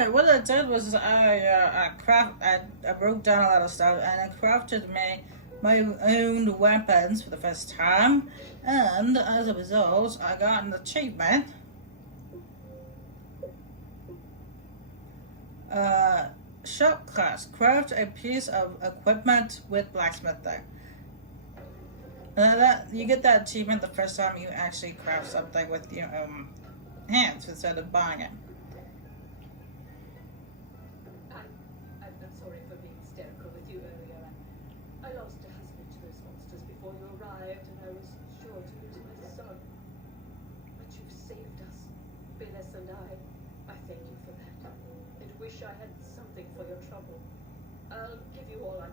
Alright, what I did was I broke down a lot of stuff and I crafted my own weapons for the first time, and as a result, I got an achievement. Shop class. Craft a piece of equipment with blacksmithing. You get that achievement the first time you actually craft something with your hands instead of buying it. I'm sorry for being hysterical with you earlier. I lost a husband to those monsters before you arrived, and I was sure to lose my son. But you've saved us, Phyllis and I thank you for that, and wish I had something for your trouble. I'll give you all I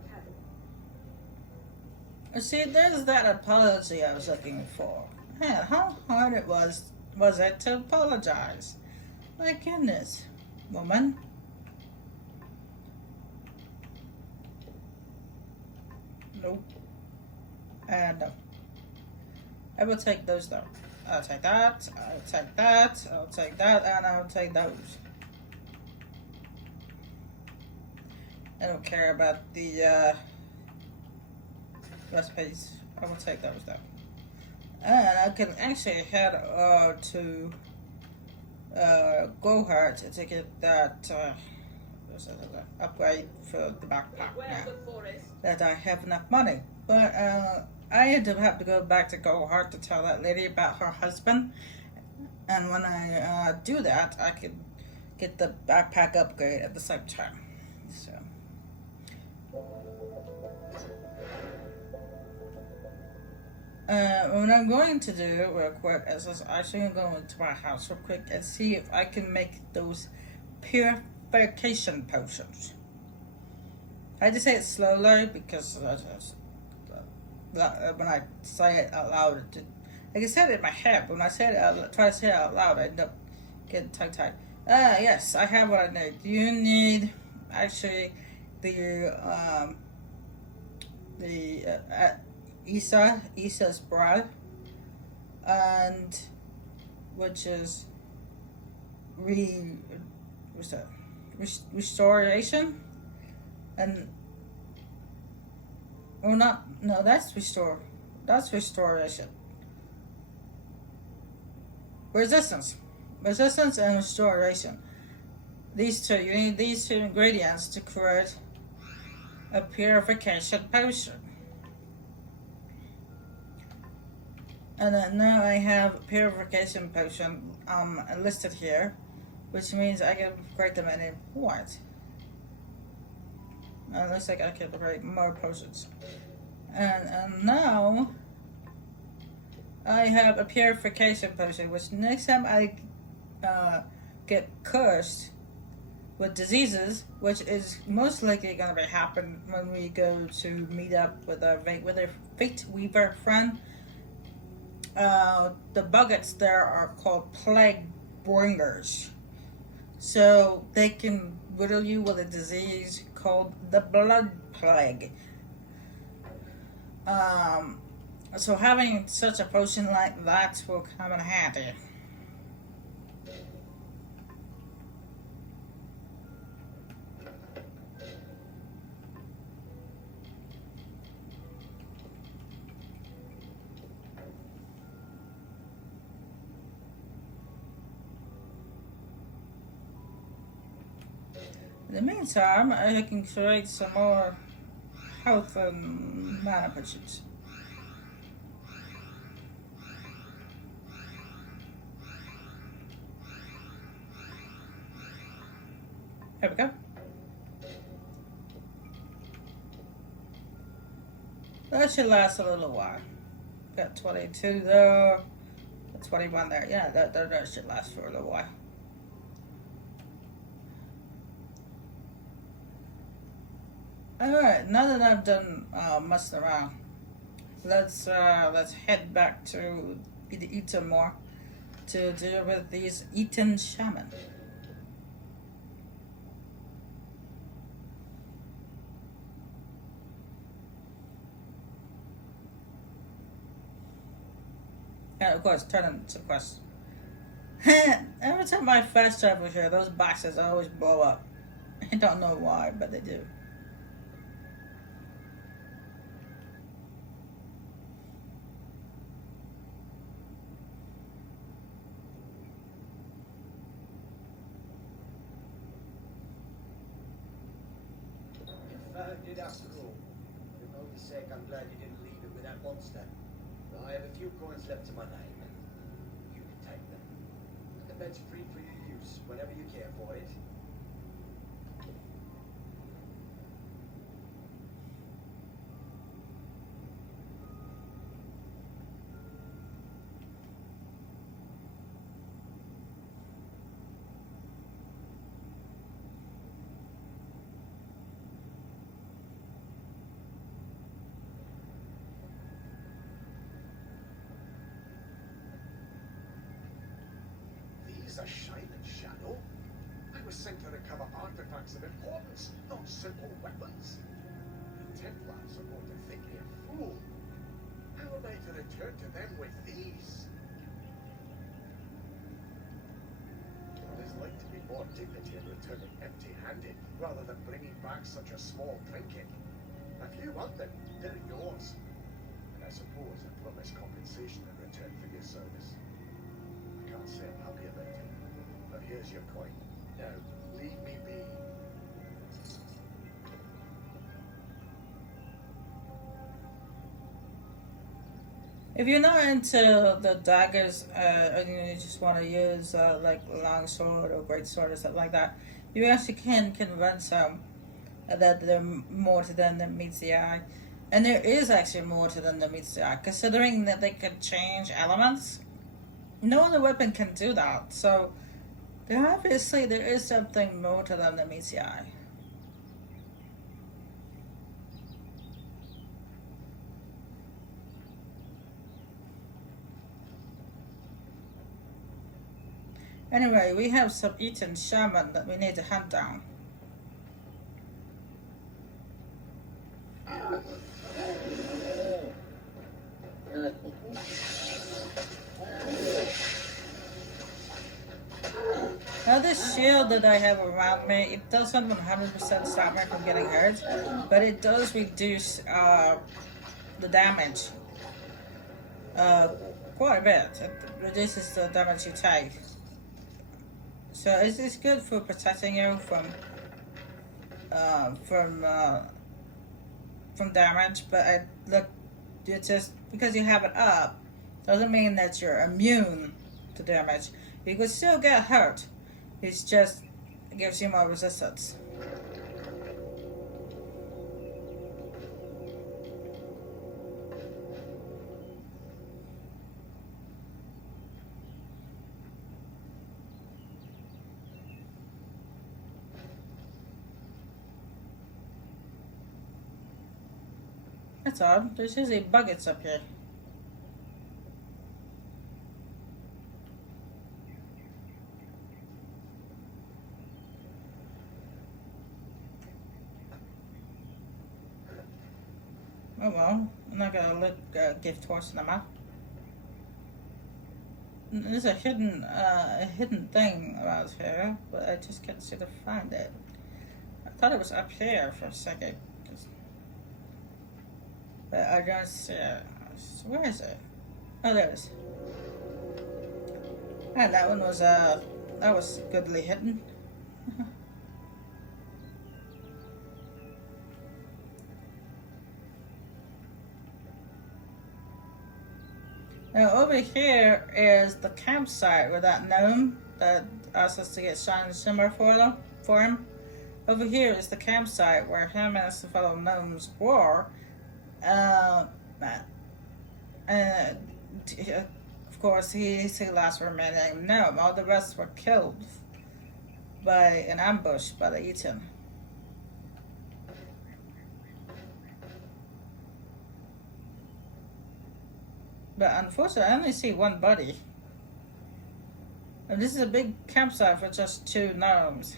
can. See, there's that apology I was looking for. Man, how hard it was it to apologize? My goodness, woman. Nope. And no. I will take those though. I'll take that, I'll take that, I'll take that, and I'll take those. I don't care about the recipes. I will take those though. And I can actually head to Gohart to get that upgrade for the backpack now that I have enough money. But I have to go back to Gohart to tell that lady about her husband. And when I do that, I can get the backpack upgrade at the same time. So. What I'm going to do real quick is actually go into my house real quick and see if I can make those purification potions. I just say it slowly because when I say it out loud, I can say it in my head, but when I say it, try to say it out loud, I end up getting tongue-tied. Yes, I have what I need. You need actually the Issa's bread, and which is restoration, and or not? No, that's restoration. Resistance and restoration. These two, you need these two ingredients to create a purification potion. And then now I have purification potion listed here, which means I can create them at any point. It looks like I can create more potions. And now I have a purification potion, which next time I get cursed with diseases, which is most likely going to happen when we go to meet up with our Fate Weaver friend. The buggets there are called plague bringers. So they can riddle you with a disease called the blood plague. So having such a potion like that will come in handy. In the meantime, I can create some more health and mana potions. There we go. That should last a little while. Got 22 there, 21 there. Yeah, that should last for a little while. Alright, now that I've done messing around, let's head back to the Eaton more to deal with these Eaton shaman. And of course, turn into quests. Every time I fast travel here, those boxes always blow up. I don't know why, but they do. You found it after all. For Mold's sake, I'm glad you didn't leave it with that monster. I have a few coins left to my name, and you can take them. The bed's free for your use whenever you care for it. These are Shining Shadow. I was sent to recover artifacts of importance, not simple weapons. The Templars are going to think me a fool. How am I to return to them with these? There's like to be more dignity in returning empty-handed, rather than bringing back such a small trinket. If you want them, they're yours. And I suppose I promise compensation in return for your service. I can't say I'm happy about it. But here's your coin. Now, leave me be. If you're not into the daggers, and you just want to use like long sword or great sword or something like that, you actually can convince them that they're more to them than meets the eye. And there is actually more to them than meets the eye, considering that they can change elements. No other weapon can do that, so obviously there is something more to them than meets the eye. Anyway, we have some eaten shaman that we need to hunt down. Now this shield that I have around me, it doesn't 100% stop me from getting hurt, but it does reduce the damage quite a bit. It reduces the damage you take. So it's good for protecting you from damage, but it's just because you have it up doesn't mean that you're immune to damage. You could still get hurt. It just gives you more resistance. That's odd. There's usually buckets up here. Oh well, I'm not gonna look give torch them up. There's a hidden thing around here, but I just can't seem to find it. I thought it was up here for a second, but I don't see it. So where is it? Oh, there it is. And that one was that was goodly hidden. Now over here is the campsite with that gnome that asked us to get shining shimmer for him. Over here is the campsite where him and his fellow gnomes were. And of course he's the last remaining gnome. All the rest were killed by an ambush by the Eaton. But unfortunately, I only see one buddy. And this is a big campsite for just 2 gnomes.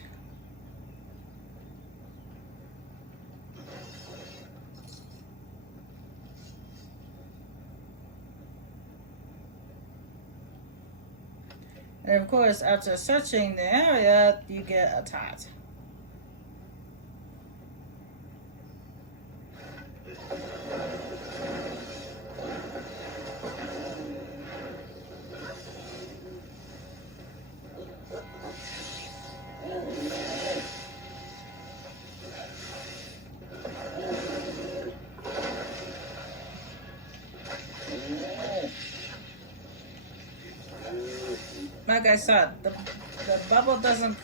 And of course, after searching the area, you get attacked. Like I said, the bubble doesn't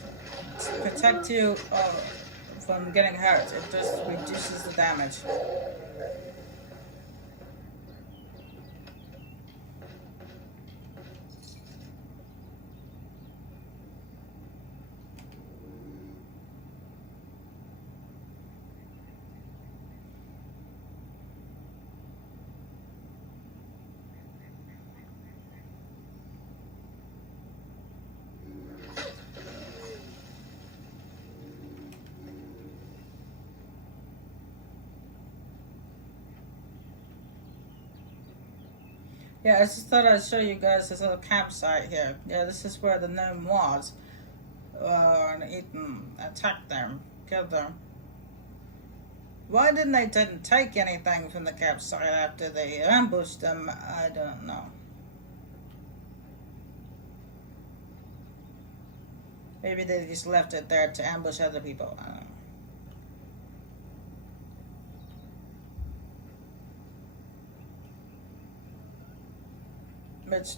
protect you from getting hurt. It just reduces the damage. Yeah, I just thought I'd show you guys this little campsite here. Yeah, this is where the gnome was. And Ethan attacked them, killed them. Why didn't take anything from the campsite after they ambushed them? I don't know. Maybe they just left it there to ambush other people. I don't know. Which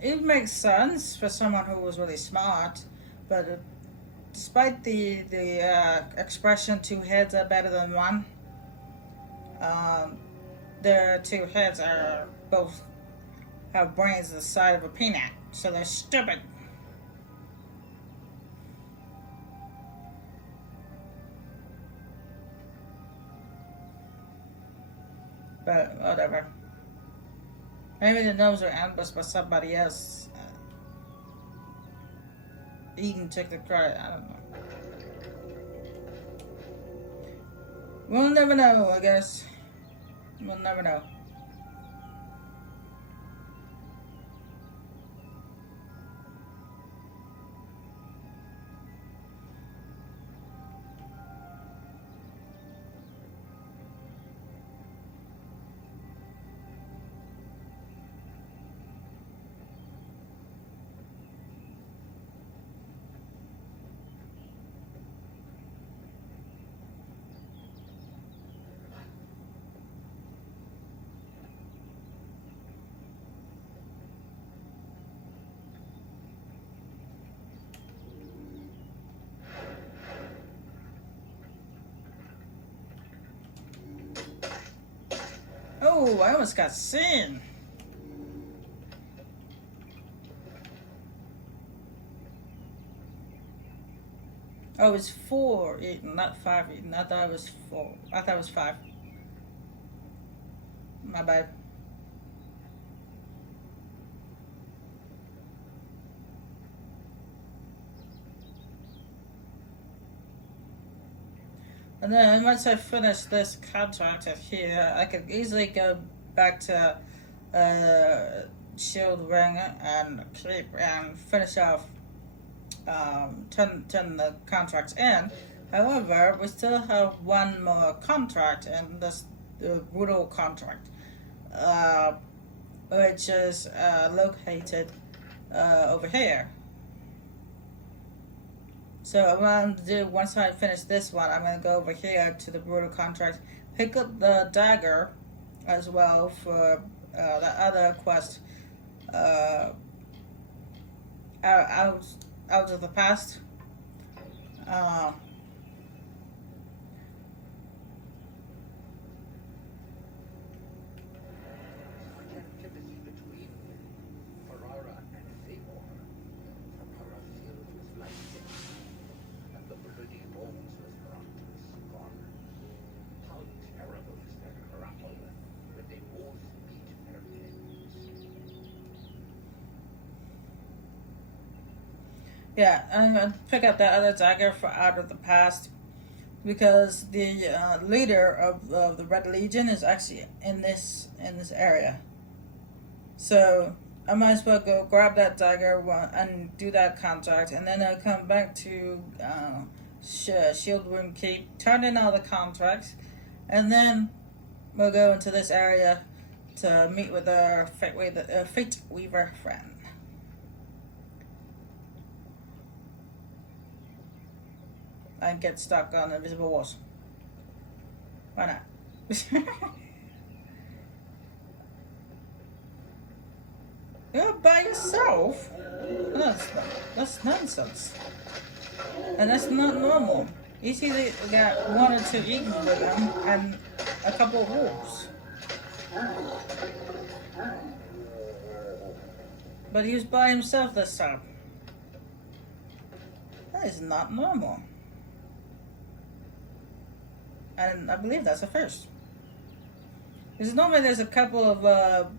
it makes sense for someone who was really smart, but despite the expression "two heads are better than one," their two heads are both have brains the size of a peanut, so they're stupid. But whatever. Maybe the gnomes were ambushed by somebody else. Eden took the credit. I don't know. We'll never know, I guess. We'll never know. Oh, I almost got seen. Oh, it's 4 eaten, not 5 eaten. I thought it was 4. I thought it was 5. My bad. And then once I finish this contract here, I could easily go back to Shield Ring and keep and finish off turn the contracts in. However, we still have one more contract, and this the brutal contract, which is located over here. So what I'm going to do, once I finish this one, I'm going to go over here to the brutal contract, pick up the dagger as well for that other quest, out of the past. Yeah, I'm gonna pick up that other dagger for out of the past, because the leader of the Red Legion is actually in this area. So I might as well go grab that dagger and do that contract, and then I'll come back to Shieldroom Keep, turn in all the contracts, and then we'll go into this area to meet with our Fate Weaver friend. And get stuck on invisible walls. Why not? You're by yourself? That's nonsense. And that's not normal. Usually we got 1 or 2 eaten with them and a couple of wolves. But he was by himself this time. That is not normal. And I believe that's a first. Because normally there's a couple of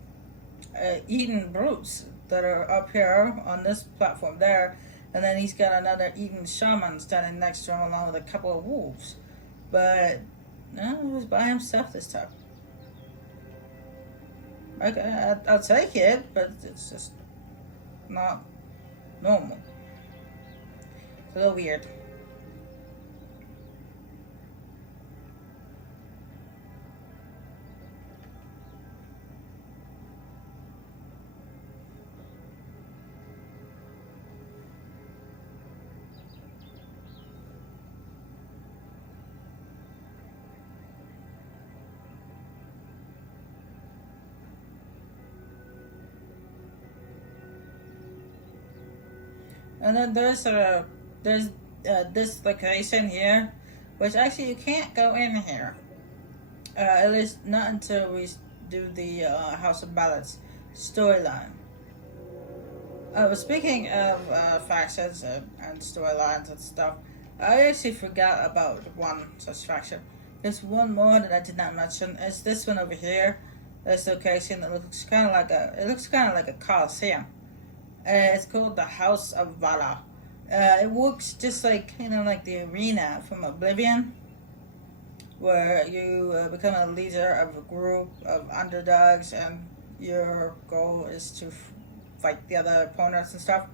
Eden brutes that are up here on this platform there, and then he's got another Eden shaman standing next to him along with a couple of wolves. But no, he was by himself this time. Okay, I'll take it, but it's just not normal. It's a little weird. And then there's this location here, which actually you can't go in here. At least not until we do the House of Ballads storyline. But speaking of factions and storylines and stuff, I actually forgot about one such faction. There's one more that I did not mention. It's this one over here. This location that looks kind of like a coliseum. It's called the House of Vala. It looks just like, like the arena from Oblivion, where you become a leader of a group of underdogs, and your goal is to fight the other opponents and stuff.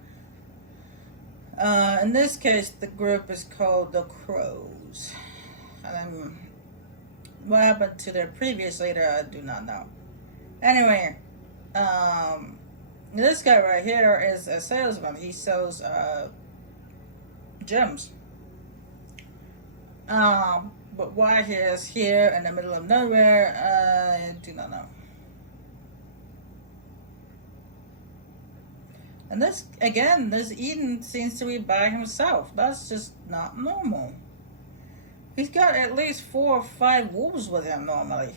In this case, the group is called the Crows. And what happened to their previous leader, I do not know. Anyway, this guy right here is a salesman. He sells gems. But why he is here in the middle of nowhere, I do not know. And this Eden seems to be by himself. That's just not normal. He's got at least 4 or 5 wolves with him normally.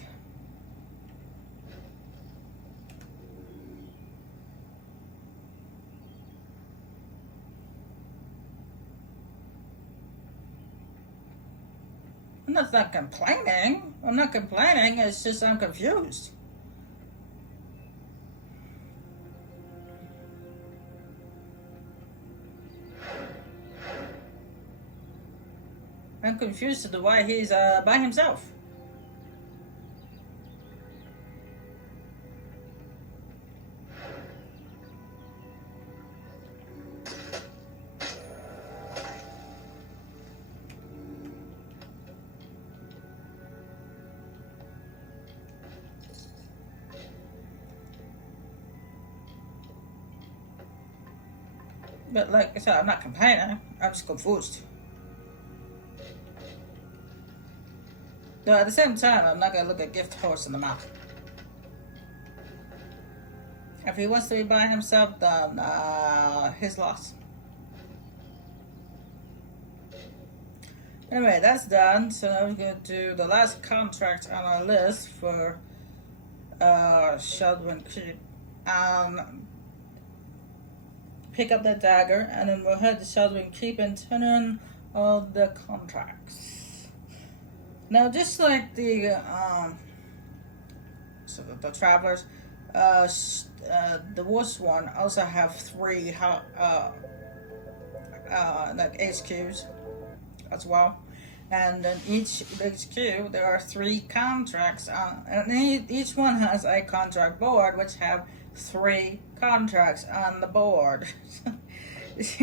I'm not complaining. I'm not complaining. It's just I'm confused. I'm confused as to why he's by himself. But like I said, I'm not complaining. I'm just confused. Though at the same time, I'm not going to look a gift horse in the mouth. If he wants to be by himself, then his loss. Anyway, that's done. So now we're going to do the last contract on our list for Sheldon Creek. Pick up that dagger, and then we'll head to Sheldon Keep and turn in all the contracts. Now, just like the travelers, the worst one also have 3 like HQs as well, and then each HQ there are 3 contracts, and each one has a contract board which have 3 contracts on the board. This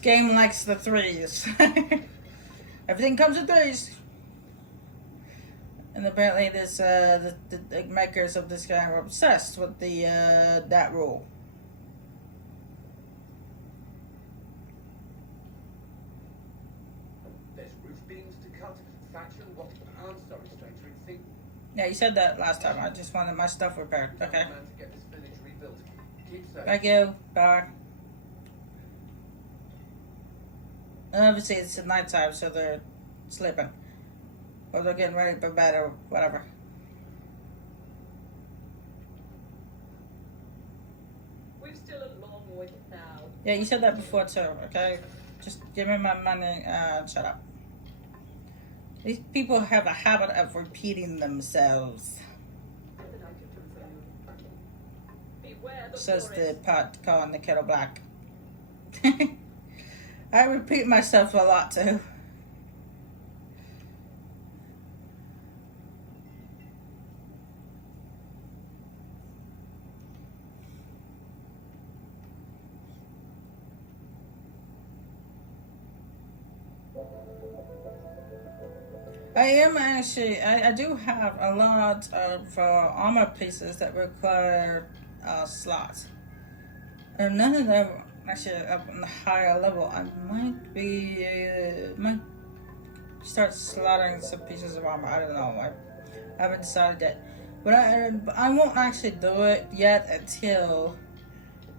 game likes the threes. Everything comes in threes. And apparently this the makers of this game are obsessed with the that rule. There's roof beams to cut, thatch and what? I'm sorry, stranger. It seems Yeah, you said that last time. I just wanted my stuff repaired. Okay. man to get this village rebuilt. Keep safe. Thank you. Bye. And obviously it's at nighttime, so they're sleeping. Or they're getting ready for bed or whatever. We've still a long way now. Yeah, you said that before too, okay? Just give me my money and shut up. These people have a habit of repeating themselves, That I can do for you. Beware the says the forest. pot calling the kettle black. I repeat myself a lot too. I am actually, I do have a lot of armor pieces that require slots. And none of them actually up on the higher level. I might start slaughtering some pieces of armor. I don't know. I haven't decided yet. But I won't actually do it yet until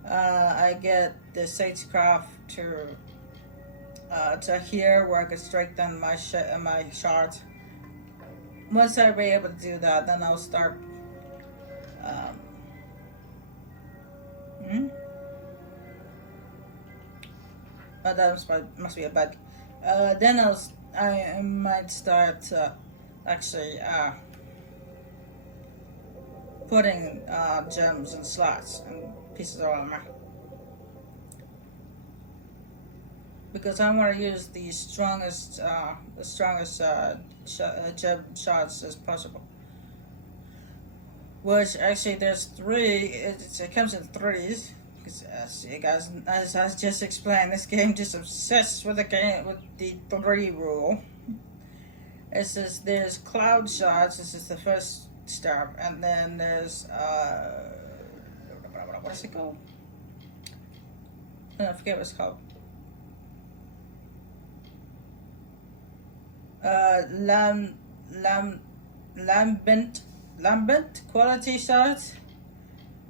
I get the Sagecraft to here where I can strengthen my my shards. Once I be able to do that, then I'll start. Oh, that must be a bug. Then I might start actually putting gems and slots and pieces of armor. Because I want to use the strongest gem shots as possible. Which actually there's three. It comes in threes. Because as you guys, as I just explained, this game just obsessed with the three rule. It says there's cloud shots. This is the first step, and then there's what's it called? I forget what it's called. Lambent quality shots,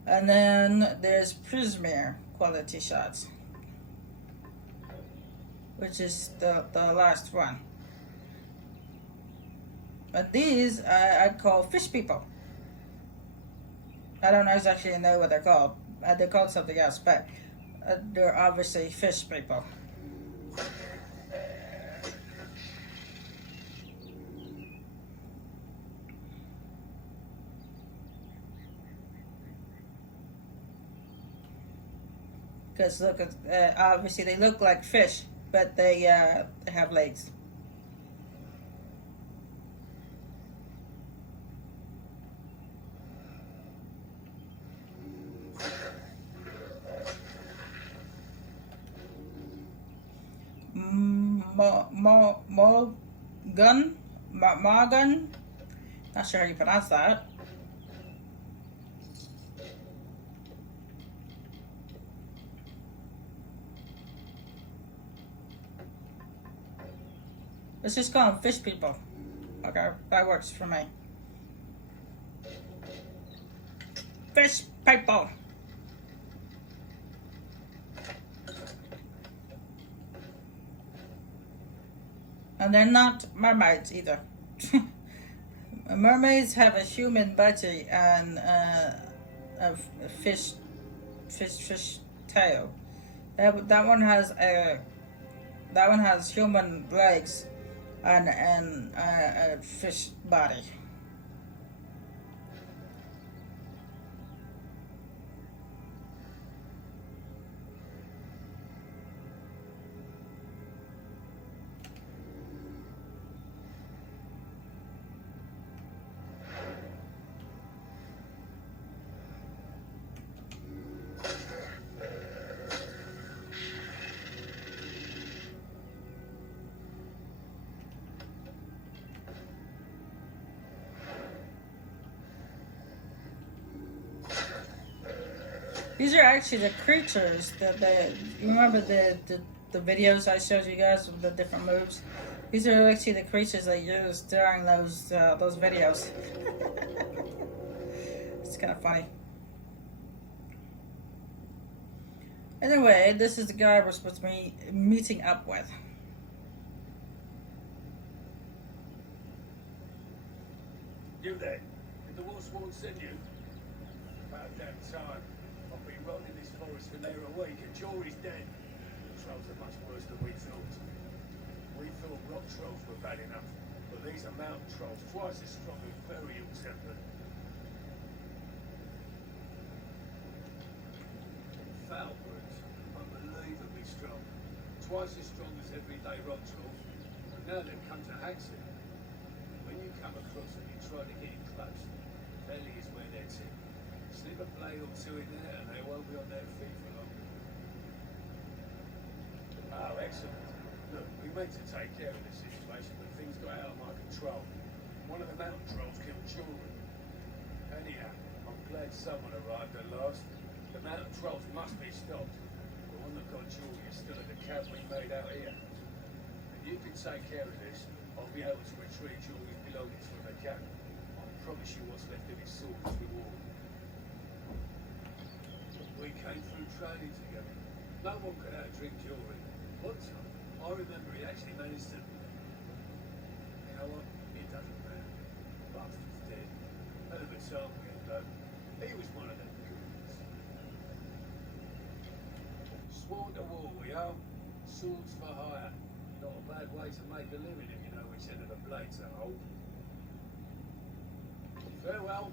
and then there's Prismere quality shots, which is the last one. But these I call fish people. I don't exactly know what they're called. They're called something else, but they're obviously fish people. Because look, obviously they look like fish, but they have legs. Morgan. Not sure how you pronounce that. Let's just call them fish people. Okay, that works for me. Fish people. And they're not mermaids either. Mermaids have a human body and a fish tail. That one has human legs and a fish body. These are actually the creatures that you remember the videos I showed you guys with the different moves. These are actually the creatures they used during those videos. It's kind of funny. Anyway, this is the guy we're supposed to be meeting up with. You there? Did the Wolfsworn send you? About damn time. I've been rotting in this forest for near a week and Jory's dead. The trolls are much worse than we thought. We thought rock trolls were bad enough, but these are mountain trolls, twice as strong and very ill-tempered. Foul brutes, unbelievably strong. Twice as strong as everyday rock trolls. And now they've come to Haxon. When you come across them, you try to get in close. Belly is where they're to. Slip a blade or two in there and they won't be on their feet for long. Oh, excellent. Look, we meant to take care of this situation, but things got out of my control. One of the mountain trolls killed children. Anyhow, I'm glad someone arrived at last. The mountain trolls must be stopped. The one that got Julie is still at the camp we made out here. If you can take care of this, I'll be able to retrieve Julie's belongings from the camp. I promise you what's left of his sword is reward. We came through training together. No one could outdrink Julie. One time, I remember he actually managed to... You know what? It doesn't matter. Bastard's dead. Hell of a time we had though. He was one of them goons. Sworn to war, we are. Swords for hire. Not a bad way to make a living if you know which end of the blade to hold. Farewell.